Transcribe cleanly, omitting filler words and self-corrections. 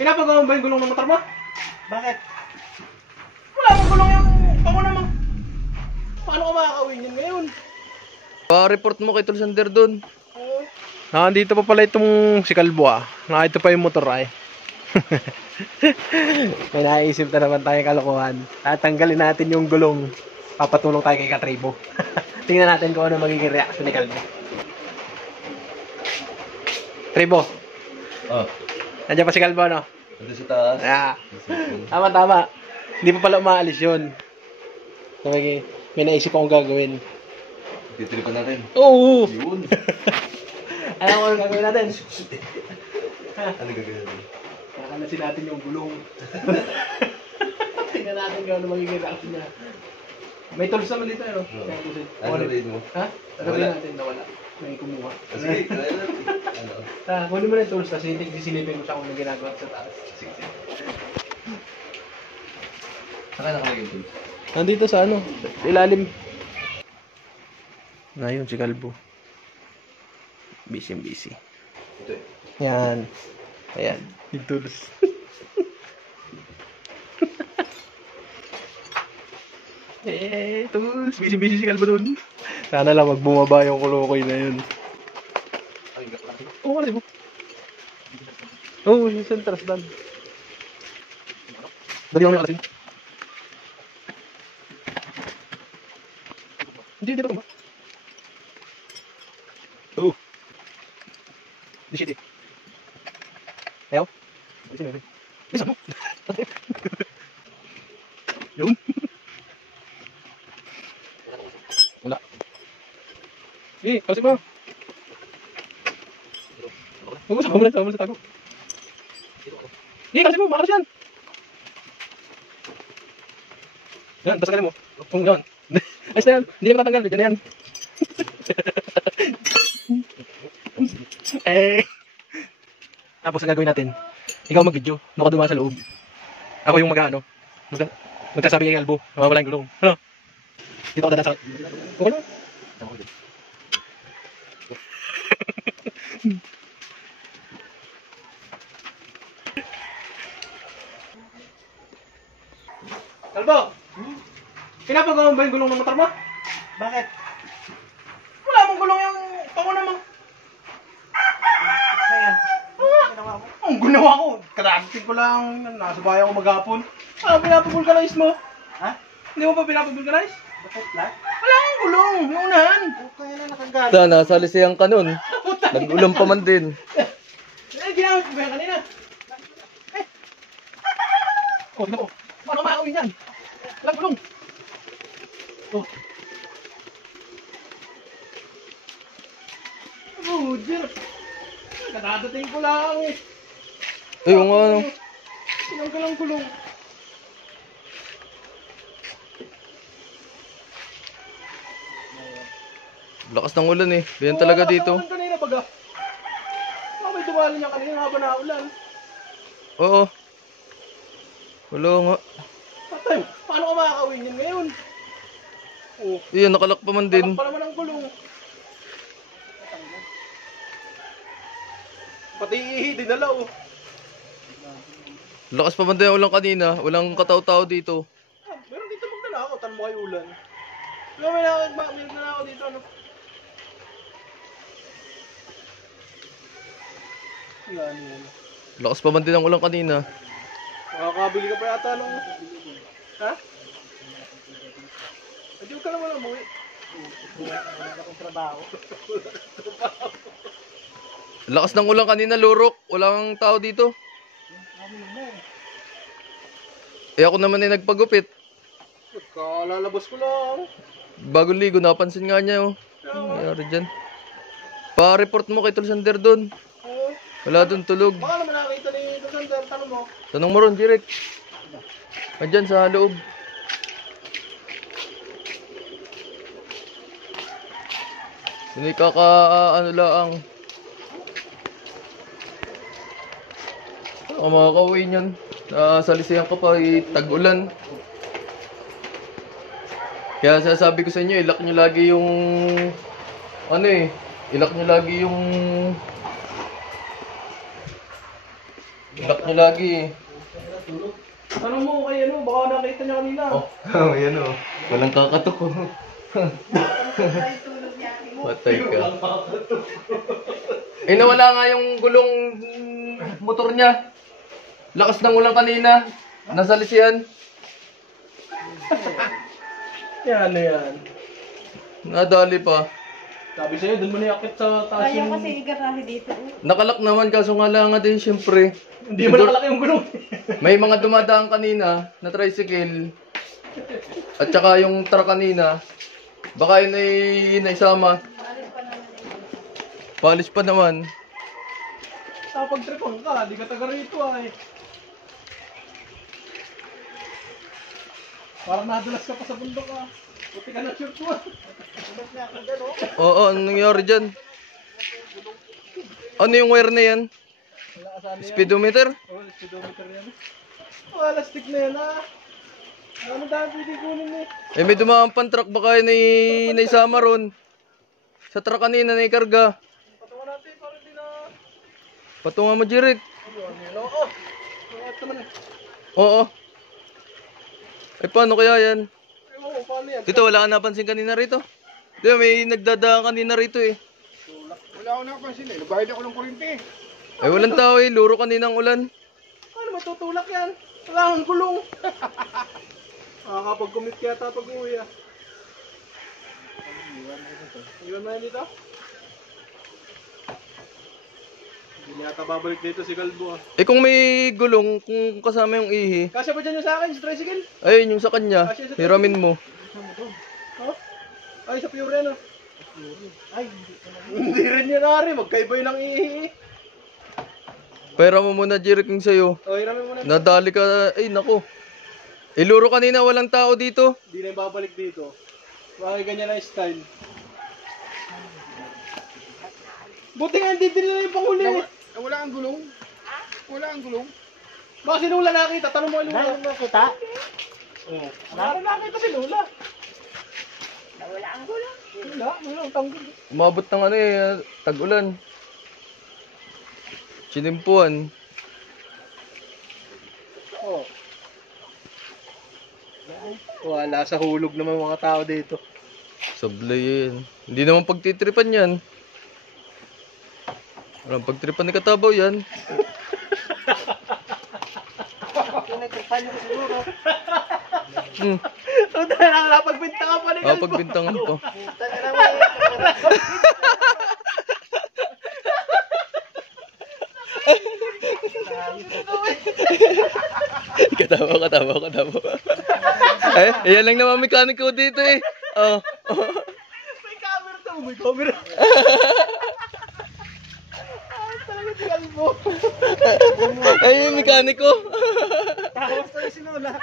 Pinapagawa ba yung gulong ng motor mo? Bakit? Wala mong gulong yung pango naman. Paano ka makakawin yun ngayon? Pa-report mo kay Tulsander doon. Oo. Nandito pa pala itong si Kalbo ah. Ito pa yung motor ay. May naisip na naman tayong kalokohan. Tatanggalin natin yung gulong. Papatulong tayo kay Katribo. Tingnan natin kung ano magiging reaction ni Kalbo. Tribo, Oh, nandiyan pa si Kalbo no? nandun sa taas. Ah, tama. Hindi pa pala umaalis yun. So, may naisip akong gagawin. Titiripan natin. Oo! Yun. Alam mo ano gagawin natin? Ano gagawin natin? Kakalasin natin yung gulong. Tingnan natin kung ano magiging reaction niya. May tools naman dito, ano? Oo. Kaya tusin. Ano rin mo? Ha? Sasabihin Wala. natin na wala. May kumuha. Sige, kaya natin. Ano? Kunin mo na yung tools kasi sisilipin mo siya kung ano ginagawa sa taas. Sige. Saan nakalagay ito? Nandito sa ano? Ilalim. Ngayon si Kalbo. Busy. Ito eh. Yan. Ayan. Yung tools. Tools. Busy si Kalbo dun. Sana lang magbumaba yung kulokoy na yun. Oo, ano mo? Oo, yung centers dan. Dali lang yung alasin. Hindi ba? Oo. Di shit eh. Ayaw? Bisa mo. Bisa mo. Yung. Wala. Kasi mo. Sama mo sa tago. Kasi mo, makalas yan. Yan, basta ka mo. Kung yan. Ayos na yan. Hindi na matatanggal. Diyan na yan. Tapos ang gagawin natin, ikaw mag-video, nakaduma sa loob. Ako yung mag-ano, magsasabi kay Kalbo, nawawala yung gulong. Ano? Dito ako dadaan sa... Okay na? Kalbo! Pinapagawa ba yung gulong ng motor mo? Bakit? Wala mong gulong yung pango naman. Ayan. Ginawa mo? Ang ginawa ko, karasting ko lang, nasa bahay ako maghapon. Pinapavulcanize mo? Ha? Hindi mo pa pinapavulcanize? Bakit lahat? Wala kang gulong, yung unahan. Kaya na nakagat. Sana, salisihan ka nun. Nag-ulam pa man din. Ginamit ko ba yan kanina? Tignan ko. Paano makakawin yan? Walang gulong. Dear. Kadadating ko lang eh. Yung ano. Ilang ka lang gulong. Lakas ng ulan eh. Ganyan talaga dito. Wala kanina baga. May dumali niya kanina habang naulan. Oo. Wala nga. Patay, paano ka makakawin yan ngayon? Iyan, nakalak pa man din. Kalak pa naman ang gulong. Pati ihi, dinala oh. Lakas pa man din ang ulan kanina. Walang kataw-tao dito. Meron dito magdala ako, tan mo kay ulan. May nagdala ako dito ano. Yan. Lakas pa man din ang ulan kanina. Makakabili ka pa yata nung... Ha? Hindi ka naman umuwi. Wala akong trabaho. Lakas ng ulan kanina, lurok. Walang tao dito. Ako naman ay nagpagupit. Kalalabas ko lang. Bago ligo, napansin nga niya oh. Nangyari dyan. Pa-report mo kay Tulsander doon. Wala doon tulog. Baka naman nakita ni Tulsander, tanong mo. Tanong mo ron, Jirek. Andyan sa loob. Hindi ano lang. Ano ka makakauwi niyan? Salisihan ka pa, tag-ulan. Kaya sasabi ko sa inyo, ilak nyo lagi yung... Ano ilak nyo lagi yung... Ilak Tinatulak niyo lagi eh. Tanong mo kay ano, baka nakita niya kanina. Oh, yan oh. Walang kakatok oh. Patay ka. Eh, nawala nga yung gulong motor niya. Lakas ng ulan kanina. Nasa lisian. Yan na yan. Nadali pa. Sabi sa'yo, dun mo niyakit sa taas Ayaw yung... kasi igarahe dito. Nakalak naman kaso nga lang nga din syempre. Hindi mo nakalaki yung gulong. May mga dumadaan kanina na tricycle. At saka yung truck kanina. Baka yun ay naisama. Palis pa naman. Napag-tripang ka, di ka taga rito ay. Parang nadulas ka pa sa bundok ah. Buti ka na shirt mo. Oo, anong nangyari dyan? Ano yung wire na yan? Wala ka sana yan. Speedometer? Oh, speedometer yan. Oh, elastic na yan ah. Ano dami pwede kunin eh. Eh may dumaan pang truck baka yun ay naisama ron. Sa truck kanina na ikarga. Patungan natin para hindi na... Patunga mo Jirik. Oo. Ito naman eh. Oo. Eh paano kaya yan? Ewan ko, paano yan? Dito wala ka napansin kanina rito. Di ba may nagdadaan kanina rito eh. Wala ako nakapansin eh. Nagbayad ako ng kuryente eh. Eh walang tao eh, luro kaninang ulan. Ano matutulak yan? Wala kang gulong. Makakapag-commit yata pag uwi ah. Iwan mo yan dito? Hindi yata babalik dito si Galbo ah. Eh kung may gulong, kung kasama yung ihi, Kasya ba dyan yung sa akin, sa tricycle? ayun yung sa kanya, hiramin mo. Oh? Ay, sa Pure ano? Ay, hindi rin yan nari. Magkaiba yun ang ihi. Pera mo muna Jirik yung sa'yo. Oh, hiramin mo na. Nadali ka, ay nako. Eh luro kanina walang tao dito. Hindi na yung babalik dito. Bakit ganyan ang style? Buti nga hindi din nila yung panghuli. Wala ang gulong. Wala ang gulong. Baka si Lula nakita. Tanong mo kay Lula. Ano kita? Baka nakita si Lula. Wala ang gulo. Wala ang tanggol. Umabot ng ano eh, tag-ulan. Sinimpuan. Oh. Wala sa hulog naman mga tao dito. Sablay yan. Hindi naman pagtitripan yan. Walang pagtripan ni Katabaw yan. Pinagkapan ko siguro. So dahil ang napagbinta ka pa ni Galbo. Pagbintangan pa. Tanga naman Katabaw. Eh, yan lang naman mekaniko dito eh. Oh. May camera to. May camera. Talaga si Galbo. Ay, yung mekaniko. Tapos tayo sinula.